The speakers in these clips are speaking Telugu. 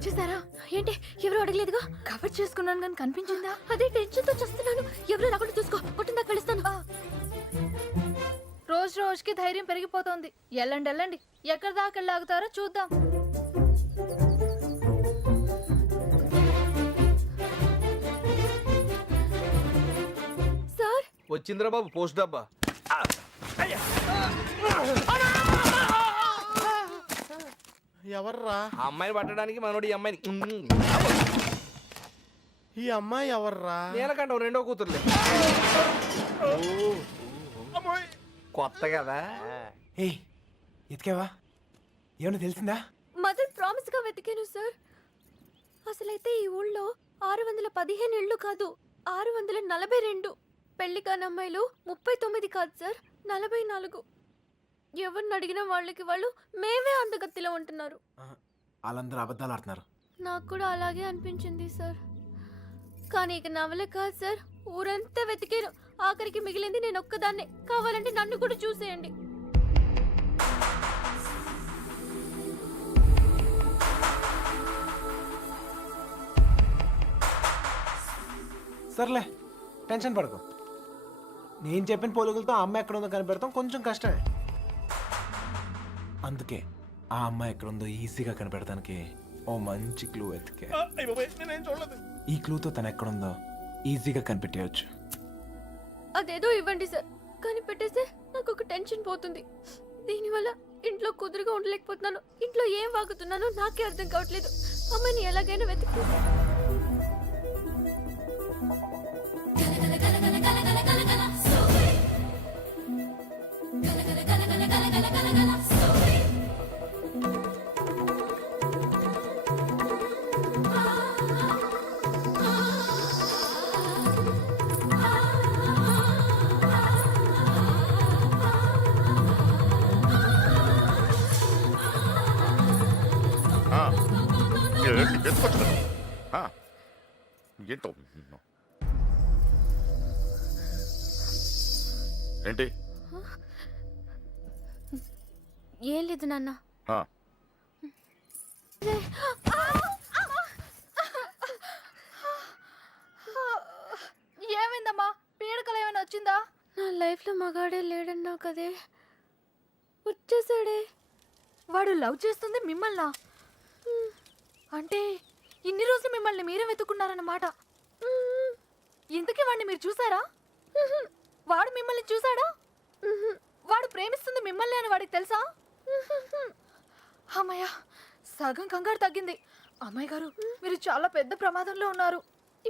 వచ్చేసారా? ఏంటి ఎవరు అడగలేదుగా? కవర్ చేసుకున్నాను కానీ కనిపించిందా? అదే టెన్షన్ తో చేస్తున్నాను. ఎవరు రాకుండా చూసుకో. కొట్టిందా కలుస్తాను. రోజు రోజుకి ధైర్యం పెరిగిపోతోంది. వెళ్ళండి ఎక్కడి దాకా లాగుతారో చూద్దాం. సార్ వచ్చిందిరా బాబు పోస్ట్ డబ్బా. ఎవర్రా ఆ అమ్మాయిని పట్టడానికి మనోడు ఈ అమ్మాయిని ఈ అమ్మాయి ఎవర్రా? నేలకంట రెండో కూతురులే. కొత్త కదా. ఏయ్ ఎతికావా? ఏమన్నా తెలిసిందా? మదర్ ప్రామిస్ గా వెతికాను సార్. అసలైతే ఈ ఊళ్ళో 615 ఇళ్ళు కాదు, 642. పెళ్లి కాని అమ్మాయిలు 39 కాదు సార్, 44. ఎవరిని అడిగిన వాళ్ళకి వాళ్ళు మేమే అందగత్తిలో ఉంటున్నారు. వాళ్ళందరూ అబద్ధాలు ఆడుతున్నారు. నాకు కూడా అలాగే అనిపించింది సార్. కానీ ఇక నవలే కాదు సార్, ఊరంతా వెతికాను. ఆఖరికి మిగిలింది నేను ఒక్కదాన్నే. కావాలంటే నన్ను కూడా చూసేయండి. సర్లే టెన్షన్ పడకు. నేను చెప్పిన పోలికలతో ఆ అమ్మాయి ఎక్కడ ఉందో కనిపెడతాం కొంచెం కష్టమే. అందుకే ఆ అమ్మాయి ఎక్కడ ఉందో ఈజీగా కనిపెడతానికి ఓ మంచి క్లూ ఎతికే. ఈ క్లూతో తను ఎక్కడుందో ఈజీగా కనిపెట్టేయచ్చు. అదేదో ఇవ్వండి సార్, కానీ పెట్టేస్తే నాకు ఒక టెన్షన్ పోతుంది. దీనివల్ల ఇంట్లో కుదురుగా ఉండలేకపోతున్నాను. ఇంట్లో ఏం వాగుతున్నానో నాకే అర్థం కావట్లేదు. అమ్మాయిని ఎలాగైనా వెతికి. ఏంటో ఏంటి? ఏం లేదు నాన్న. ఏమైందమ్మా? పీడకలు ఏమైనా వచ్చిందా? నా లైఫ్ లో మగాడే లేడన్నా కదే, వచ్చేసాడే. వాడు లవ్ చేస్తుంది మిమ్మల్నా? అంటే ఇన్ని రోజులు మిమ్మల్ని మీరే వెతుకున్నారన్నమాట. ఇంతకీ వాడిని మీరు చూసారా? వాడు మిమ్మల్ని చూసాడా? వాడు ప్రేమిస్తుంది మిమ్మల్ని అని వాడికి తెలుసా? అమ్మయ్య, సగం కంగారు తగ్గింది. అమ్మాయి గారు, మీరు చాలా పెద్ద ప్రమాదంలో ఉన్నారు.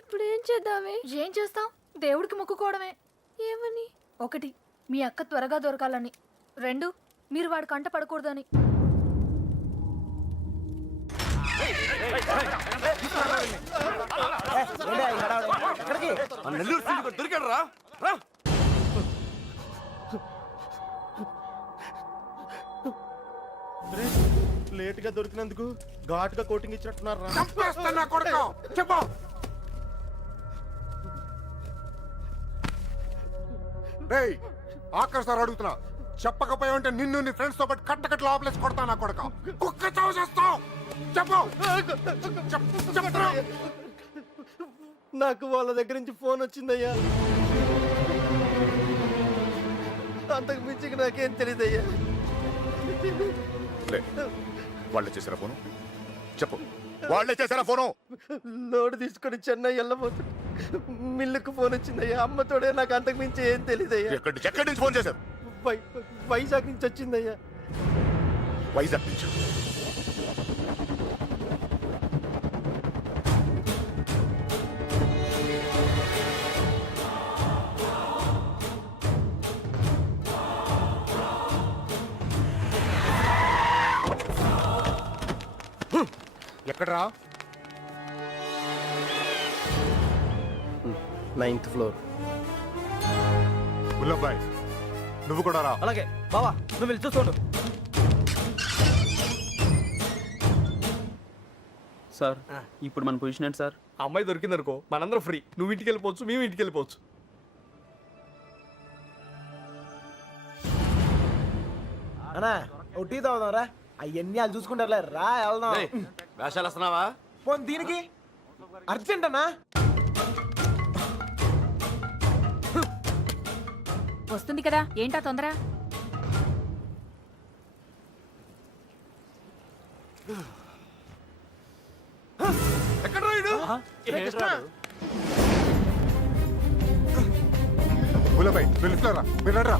ఇప్పుడు ఏం చేద్దామే? ఏం చేస్తాం? దేవుడికి మొక్కుకోవడమే. ఏమని? 1, మీ అక్క త్వరగా దొరకాలని. 2, మీరు వాడి కంట పడకూడదని. దొరికాడు రా. లేట్ గా దొరికినందుకు ఘాటుగా కోటింగ్ ఇచ్చినట్టున్నారు రా. చెప్పు. ఆకర్ సార్ అడుగుతున్నా, చెప్పకపోయా ఉంటే నిన్ను నీ ఫ్రెండ్స్ తో పాటు కట్టకట్లు ఆపలేసి కొడతా నా కొడక. కుక్క చావు చేస్తావు. చెప్పు. నాకు వాళ్ళ దగ్గర నుంచి ఫోన్ వచ్చిందయ్యా. అంతకు మించి నాకేం తెలియదయ్యా. వాళ్ళే చేశారా ఫోను? చెప్పు, వాళ్ళే చేశారా ఫోను? లోడ్ తీసుకొని చెన్నై వెళ్ళబోతు మిల్లుకు ఫోన్ వచ్చిందయ్యా. అమ్మతోడే, నాకు అంతకు మించి ఏం తెలియదయ్యా. ఎక్కడి నుంచి ఫోన్ చేశారు? వైజాగ్ నుంచి వచ్చిందయ్యా. వైజాగ్ నుంచి? ఎక్కడరా? 9th floor. గుల్లబ్బాయ్, నువ్వు కూడా రా. అలాగే బావా, నువ్వు వెళ్ళి చూసుకోండు. సార్ ఇప్పుడు మన పొజిషన్ ఏంటి సార్? అమ్మాయి దొరికిందనుకో మనందరం ఫ్రీ. నువ్వు ఇంటికి వెళ్ళిపోవచ్చు, మేము ఇంటికి వెళ్ళిపోవచ్చు. అన్నా టీ తాగుదాం రా. అవన్నీ వాళ్ళు చూసుకుంటారులే రా, వెళ్దాం. వేషాలు వస్తున్నావా? పోనీ దీనికి అర్జెంట్ అన్నా. వస్తుంది కదా, ఏంటా తొందర? ఎక్కడ రాయుడు? బుల్లబాయ్ పిలుస్తారా వినరా?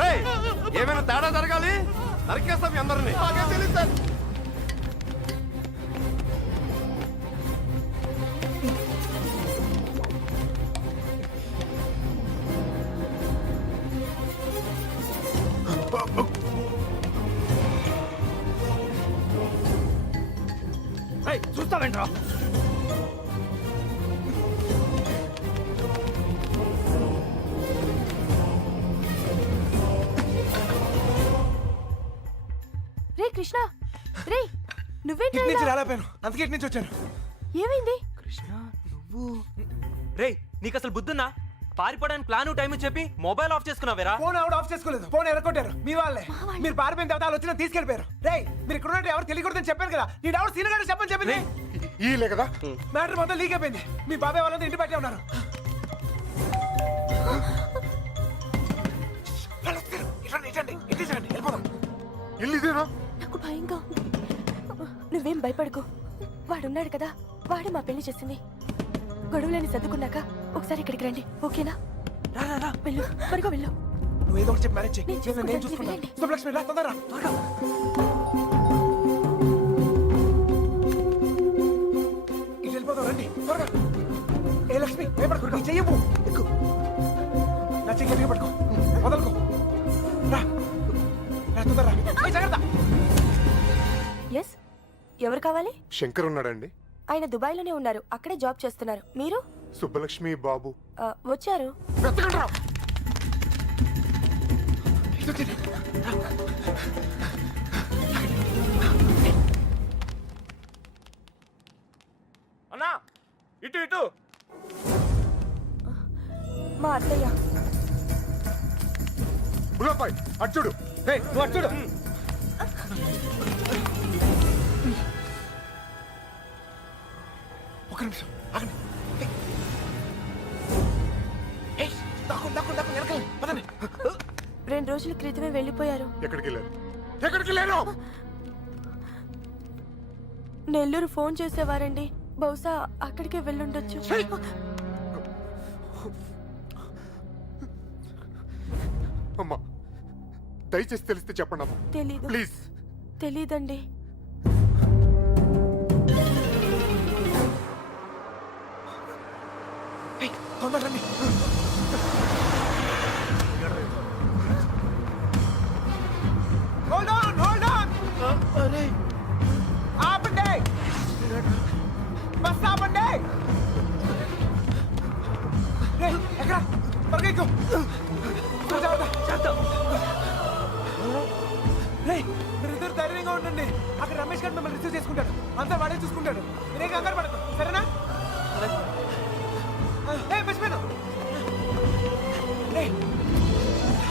రేయ్, ఏమైనా తేడా జరగాలి నరికేస్తాం మీ అందరినీ. తెలియదు సార్. చూస్తావేంట్రా? రే కృష్ణ, రే నువ్వేంటి ఇటు నుంచి రాలేపోయాను, అందుకే ఇటు నుంచి వచ్చాను. ఏమైంది? రేయ్ నీకు అసలు బుద్ధున్నా? పారిపోవడానికి ప్లాన్ టైం చెప్పి మొబైల్ ఆఫ్ చేసుకున్నావేరా? ఫోన్ ఆవిడ ఆఫ్ చేసుకోలేదు, ఫోన్ ఎరగొట్టారు మీ వాళ్ళే. మీరు పారిపోయిన తర్వాత వాళ్ళు వచ్చిన తీసుకెళ్ళిపోయారు. రేయ్ మీరు ఇక్కడ ఉన్నట్టు ఎవరు తెలియకూడదని చెప్పాను కదా. నీ డౌట్ సీన్ గారు చెప్పని చెప్పింది. ఈలే కదా. మ్యాటర్ మొత్తం లీక్ అయిపోయింది. మీ బాబాయ్ వాళ్ళంతా ఇంటి బయటే ఉన్నారు. వాళ్ళు వస్తారు. ఇటు రండి, వెళ్ళిపోదాం. ఇల్లు ఇదేనా? నాకు భయంగా ఉంది. నువ్వేం భయపడకు, వాడున్నాడు కదా, వాడే మా పెళ్లి చేసింది. గొడవలని సర్దుకున్నాక ఒకసారి ఇక్కడికి రండి, ఓకేనా? రా రా రా, వెళ్ళు, త్వరగా వెళ్ళు. నువ్వు ఏదో ఒకటి చెప్పి మ్యారేజ్ చేయి. నేను చూసుకుంటాను, నేను చూసుకుంటాను. వెళ్ళండి. శుభలక్ష్మి రా, తొందరగా రా, త్వరగా. ఇటు వెళ్ళిపోదాం, రండి త్వరగా. ఏ లక్ష్మి భయపడకు, నీ చెయ్యవు. ఎక్కు, నా చెయ్యి గట్టిగా పట్టుకో, వదలుకో. రా రా, తొందరగా రా. ఏయ్, జాగ్రత్త. ఎస్, ఎవరు కావాలి? శంకర్ ఉన్నాడండి? ఆయన దుబాయ్లోనే ఉన్నారు, అక్కడే జాబ్ చేస్తున్నారు. మీరు? సుబ్బలక్ష్మి బాబు వచ్చారు. వెతకండి రా. ఇటు వచ్చేయండి. అన్నా ఇటు ఇటు. మా అత్తయ్య. బుల్లబాయ్ అటు చూడు. ఏయ్, నువ్వు అటు చూడు. ఒక నిమిషం ఆగండి. ఏయ్, దాక్కు, వెనకాల పదండి. 2 రోజుల క్రితమే వెళ్ళిపోయారు. ఎక్కడికి వెళ్ళారు? ఎక్కడికి వెళ్ళారు? నెల్లూరు ఫోన్ చేసేవారండి, బహుశా అక్కడికే వెళ్ళుండొచ్చు. అమ్మా దయచేసి తెలిస్తే చెప్పండి అమ్మా తెలీదు. ప్లీజ్. తెలీదండి. ఏయ్, తొందరగా రండి. Hold on, hold on. ఆపండి. బస్ ఆపండి. రేయ్, ఎక్కడ? త్వరగా ఎక్కు. రేయ్, మీరిద్దరు ధైర్యంగా ఉండండి. అక్కడ రమేష్ గారు మిమ్మల్ని రిసీవ్ చేసుకుంటాడు. అంతా వాడే చూసుకుంటాడు. మీరే కంగారు పడదు, సరేనా? మర్చిపోయాను.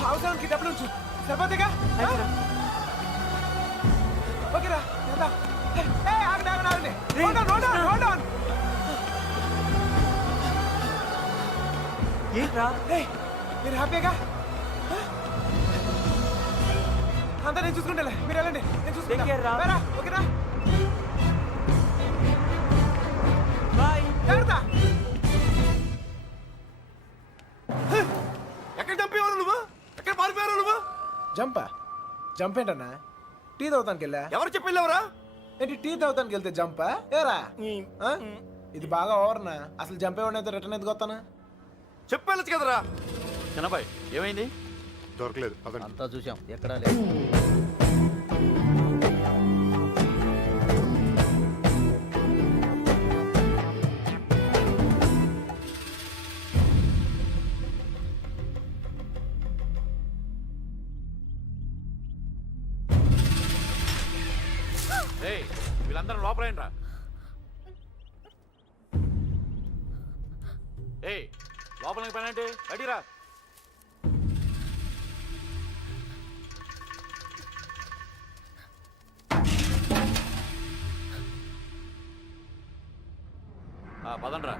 అవసరానికి డబ్బులు ఉంచు, సరిపోతేగా? ఓకేరా, వెళ్దాం. ఆగండి. Hold on. ఏంట్రా? ఏయ్, మీరు హ్యాపీగా? అంతా నేను చూసుకుంటాలే, మీరు వెళ్ళండి, నేను Take care రా. చూసుకుంటా. ఓకేనా? బాయ్. జాగ్రత్త. ఎక్కడ చంపేవారు నువ్వు? ఎక్కడ పారిపోయారు నువ్వు? జంప్ ఏంటన్నా? టీ తాగుతానికి వెళ్ళా. ఎవరు చెప్పి వెళ్ళావురా? ఏంటి టీ తాగుతానికి వెళ్తే జంపా? ఏరా ఆ? ఇది బాగా ఓవర్నా. అసలు జంపేవాడినైతే రిటర్న్ ఎందుకు వస్తానా? చెప్పెళ్ళచ్చు కదరా. చిన్నబాయ్ ఏమైంది? దొరకలేదు అదండి. అంతా చూసాం, ఎక్కడా లేదు. వీళ్ళందరూ లోపలేంట్రా. ఏయ్, లోపలికి పని అంటే బయటిరా. పదండ్రా.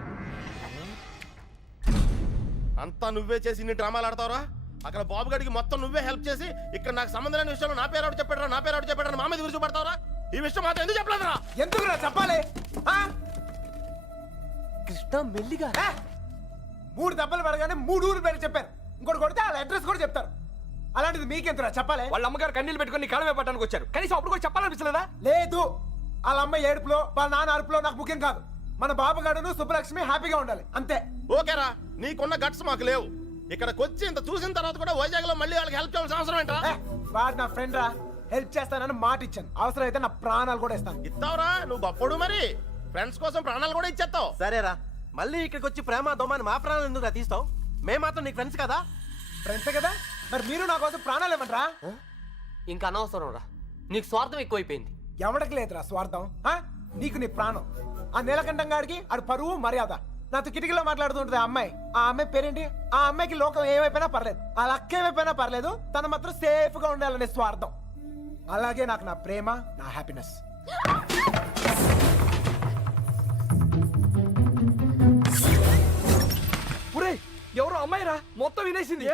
అంతా నువ్వే చేసి ఇన్ని డ్రామాలు ఆడతావురా? అక్కడ బాబు గడికి మొత్తం నువ్వే హెల్ప్ చేసి ఇక్కడ నాకు సంబంధం లేని విషయంలో నా పేరు చెప్పాడు మా మీద విరుచుపడతావురా? ఈ విషయం మాత్రం ఎందుకు చెప్పలేదురా? ఎందుకురా చెప్పాలి? ఆ? కృష్ణ మెల్లిగా ఏ? 3 దెబ్బలు పడగానే 3 ఊరు పేరు చెప్పారు. ఇంకోటి కొడితే వాళ్ళ అడ్రస్ కూడా చెప్తారు. అలాంటిది మీకెంతరా చెప్పాలి? వాళ్ళ అమ్మగారు కన్నీళ్ళు పెట్టుకొని కాలమే పట్టడానికి వచ్చారు. కనీసం అప్పుడు కూడా చెప్పాలనిపించలేదా? లేదు, వాళ్ళ అమ్మ ఏడుపులో వాళ్ళ నాన్న అరుపులో నాకు ముఖ్యం కాదు. మన బాబుగాడును సుబ్బలక్ష్మి హ్యాపీగా ఉండాలి అంతే. ఓకేరా, నీకున్న గట్స్ మాకు లేవు. ఇక్కడికి వచ్చి ఇంత చూసిన తర్వాత కూడా వైజాగ్ లో మళ్ళీ వాళ్ళకి హెల్ప్ చేయాల్సిన అవసరం ఏంట్రా? ఏ, వాడు నా ఫ్రెండ్ రా, హెల్ప్ చేస్తానని మాట ఇచ్చాను. అవసరం అయితే నా ప్రాణాలు కూడా ఇస్తాను. ఇస్తావురా నువ్వు గొప్పడు. మరి ఫ్రెండ్స్ కోసం ప్రాణాలు కూడా ఇచ్చేస్తావు. సరేరా, మళ్ళీ ఇక్కడికి వచ్చి ప్రేమ దోమని మా ప్రాణాలు ఎందుకు తీస్తావు? మేము మాత్రం నీకు ఫ్రెండ్స్ కదా. ఫ్రెండ్స్ కదా, మరి మీరు నా కోసం ప్రాణాలు ఇవ్వమంటారా? ఇంకా అనవసరం రా, నీకు స్వార్థం ఎక్కువైపోయింది. ఎవడికి లేదురా స్వార్థం. ఆ? నీకు నీ ప్రాణం. ఆ నీలకంఠం గాడికి ఆడు పరువు మర్యాద. నాతో కిటికీలో మాట్లాడుతుంటది ఆ అమ్మాయి. ఆ అమ్మాయి పేరేంటి? ఆ అమ్మాయికి లోకం ఏమైపోయినా పర్లేదు, ఆ లక్క ఏమైపోయినా పర్లేదు, తన మాత్రం సేఫ్ గా ఉండాలనే స్వార్థం. అలాగే నాకు నా ప్రేమ, నా హ్యాపీనెస్. ఎవరో అమ్మాయి రా, మొత్తం వినేసింది.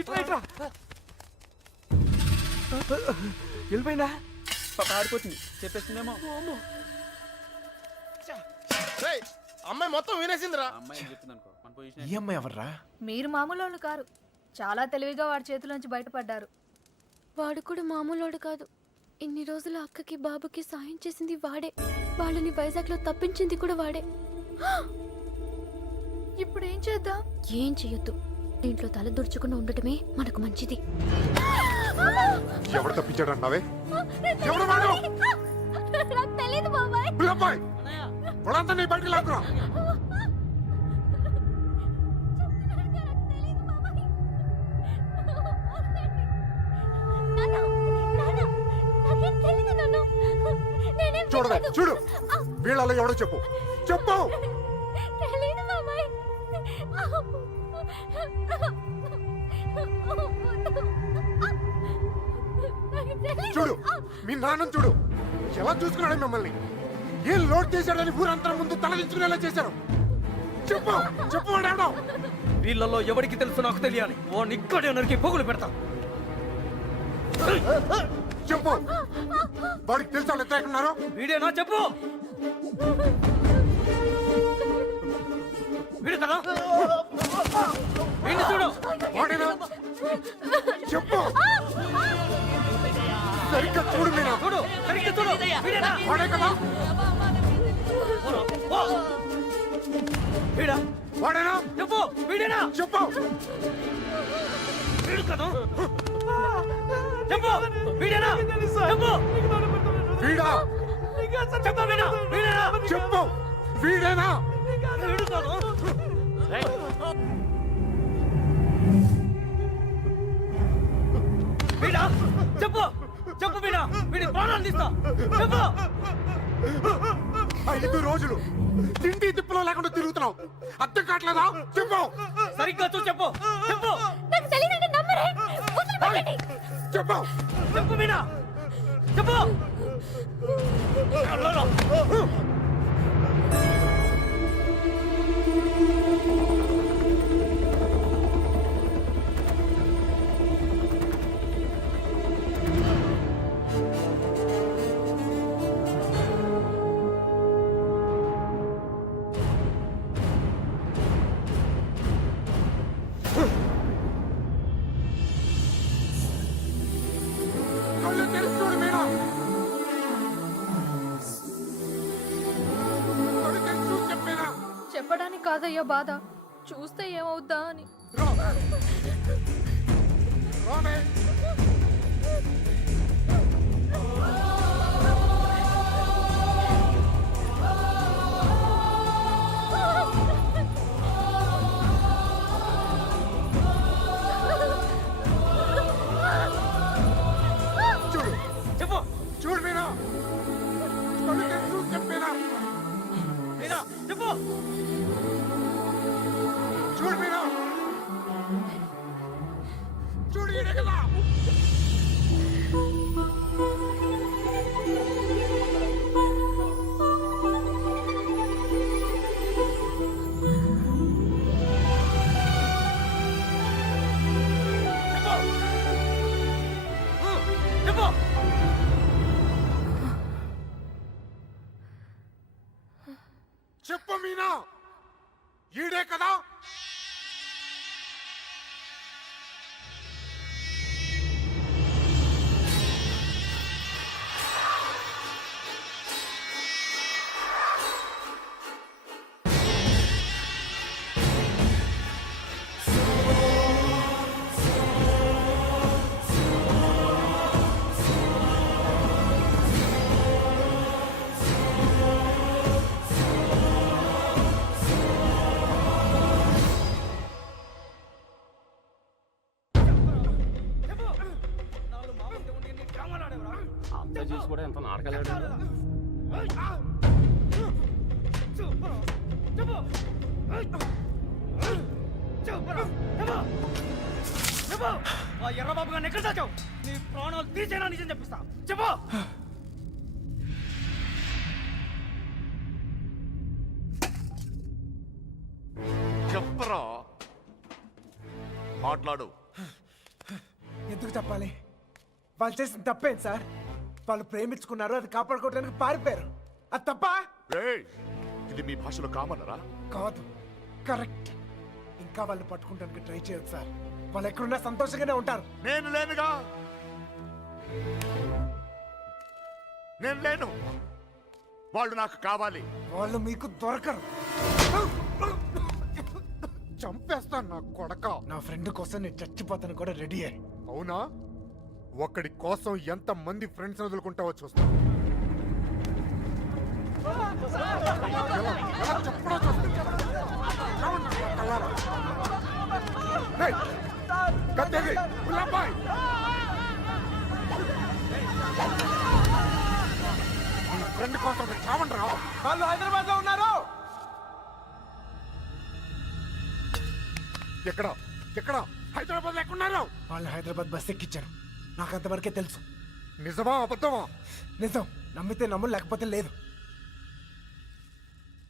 ఇట్లా వెళ్ళిపోయిందా? ఆడిపోతుంది, చెప్పేస్తుందేమో. రేయ్, అమ్మాయి మొత్తం వినేసిందిరా. ఈ అమ్మాయి ఎవర్రా? మీరు మామూలు వాళ్ళు కారు. చాలా తెలివిగా వాడి చేతిలోంచి బయటపడ్డారు. వాడు కూడా మామూలోడు కాదు. ఇన్ని రోజులు అక్కకి బాబుకి సాయం చేసింది వాడే. వాళ్ళని వైజాగ్ లో తప్పించింది కూడా వాడే. ఇప్పుడు ఏం చేద్దాం? ఏం చెయ్యొద్దు. దీంట్లో తల దుర్చకుండా ఉండటమే మనకు మంచిది. ఎవరు తప్పించాడు అన్నావే? ఎవరు వాడు? నాకు తెలీదు బాబాయ్. పిల్లబ్బాయ్, వాళ్ళంతా నీ బయటికి లాక్కురా. చూడవే, చూడు, వీళ్ళలో ఎవడో చెప్పు. చెప్పు. తెలీదు బాబాయ్. చూడు, మీ నాన్న చూడు ఎలా చూసుకున్నాడు మిమ్మల్ని. ఏం లోడ్ చేశాడని ఊరంతా ముందు తలదించుకునేలా చేశారు. చెప్పు, చెప్పు వాడాడో. వీళ్ళల్లో ఎవరికి తెలుసు నాకు తెలియాలి. ఓ నిక్కడే నరికి పొగులు పెడతా. చెప్పు, వాడికి తెలుసా వాళ్ళు ఎక్కడ ఉన్నారో? వీడేనా? చెప్పు. వీడు కదా, వీడిని చూడు. వాడేనా? చెప్పు, సరిగ్గా చూడు మీనా. చూడు, సరిగ్గా చూడు. వీడేనా? వాడే కదా? ఓ, వీడా? వాడేనా? చెప్పు, వీడేనా? చెప్పు. వీడు కదా, చెప్పు. వీడేనా? చెప్పు. వీడా? చెప్పు, వీడా? వీడేనా? చెప్పు, వీడేనా? వీడు కాదు. వీడా? చెప్పు, చెప్పు వీడా. వీడి ప్రాణాలు తీస్తా. చెప్పు. 5 రోజులు తిండి తిప్పులో లేకుండా తిరుగుతున్నావు. అర్థం కావట్లేదా? చెప్పు. సరిగ్గా చూసి చెప్పు. చెప్పు. నాకు తెలీదంటే నమ్మరే. వదిలిపెట్టండి. చెప్పు. చెప్పు వీడా. చెప్పు. కళ్ళు తెరిచి చూడు మీనా. కళ్ళు తెరిచి చూడు చెప్పేనా. చెప్పడానికి కాదయ్యా బాధ, చూస్తే ఏమవుద్దా అని. రామే. చూడు, చెప్పు. చూడు మీనా. కళ్ళు తెరిచి చూడు చెప్పేనా. వీడా, చెప్పు. చూడు మీనా. చూడు ఈడే కదా. చెప్పు మీనా, ఈడే కదా? అంతా చూసి కూడా ఎంత నాటకాలు ఎర్రబాబు గారిని ఎక్కడ దాచావు? నీ ప్రాణాలు తీసేనా నిజం చెప్పిస్తా. చెప్పు. చెప్పరా, మాట్లాడు. ఎందుకు చెప్పాలి? వాళ్ళు చేసిన తప్పేం సార్? వాళ్ళు ప్రేమించుకున్నారు, అది కాపాడుకోవడానికి పారిపోయారు. అది తప్ప రేయ్, ఇది మీ భాషలో కామన్నరా? కాదు, కరెక్ట్. ఇంకా వాళ్ళు పట్టుకుంటానికి ట్రై చేయొచ్చు సార్. వాళ్ళు ఎక్కడున్నా సంతోషంగానే ఉంటారు. నేను లేనుగా, నేను లేను. వాళ్ళు నాకు కావాలి. వాళ్ళు మీకు దొరకరు. చంపేస్తాను నా కొడక. నా ఫ్రెండ్ కోసం నేను చచ్చిపోతాను కూడా రెడీ అయ్యి. అవునా? ఒక్కడి కోసం ఎంత మంది ఫ్రెండ్స్ వదులుకుంటావో చూస్తా. ఎలా చెప్పడో చూస్తా. చావండి నా కళ్ళారా. రేయ్, కత్తెది, గులాబాయ్. నీ ఫ్రెండ్ కోసం చావండి రా. వాళ్ళు హైదరాబాద్ లో ఉన్నారు. ఎక్కడ ఎక్కడ? హైదరాబాద్ లేకున్నారు. వాళ్ళు హైదరాబాద్ బస్ ఎక్కించారు. నాకు అంతవరకే తెలుసు. నిజమా అబద్ధమా? నిజం. నమ్మితే నమ్ము, లేకపోతే లేదు.